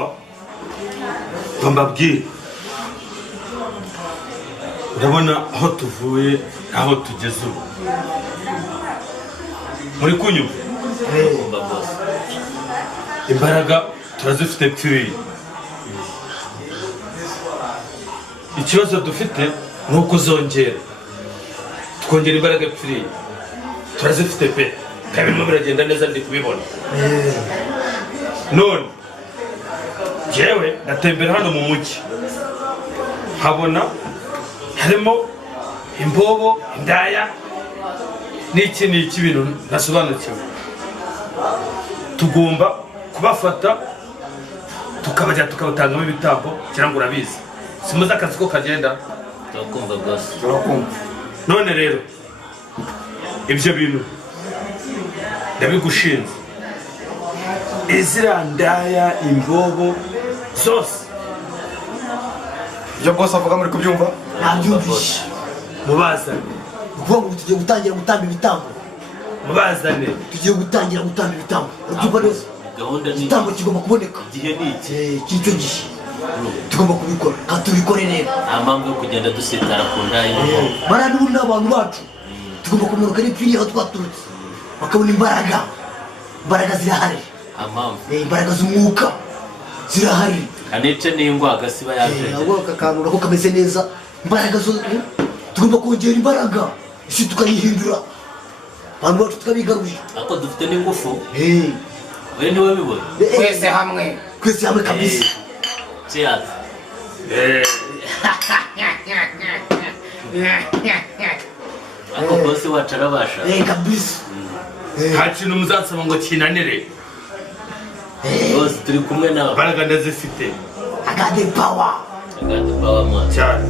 umva mbabwire urabona aho tuvuye aho tugeze ubu muri kunyumva imbaraga turazifite pfiri ikibazo dufite ni uko uzongera twongera imbaraga pfiri turazifite pe kandi birimo biragenda neza ndi kubibona none jewe natembera hano mu mujyi nkabona harimo imbobo indaya n'iki bintu ntasobanukiwe tugomba kubafata tukabajya tukabatangamo ibitambo cyangwa urabizi simuze akazi ko kagenda turakumva bwose none rero ibyo bintu ndabigushinze izira ndaya imbobo zose ibyo bwose avuga muri kubyumva nabyumvishe mubazane ukuvuga ngo tugiye gutangira gutamba ibitambo mubazane tugiye gutangira gutamba ibitambo ubyumva neza gahunda ni igitambo kigomba kuboneka igihe ni iki cy'icyo gihe tugomba kubikora kandi tubikore neza nta mpamvu yo kugenda dusitara ku ndayi bariya n'ubundi abantu bacu tugomba kumanuka n'ipfiri aho twaturutse bakabona imbaraga zirahari imbaraga z'umwuka zirahari kanice n'ingwaga siba yaje ahubwo akakanura ko kameze neza imbaraga zo tugomba kongera imbaraga isi tukayihindura abantu bacu tukabigarurira ariko dufite n'ingufu we niwe bibona twese hamwe kabisa cheers ako bose wacu arabasha kabisa nta kintu muzansaba ngo kinanire bose turi kumwe nawe imbaraga ndazifite agade power mwana cyane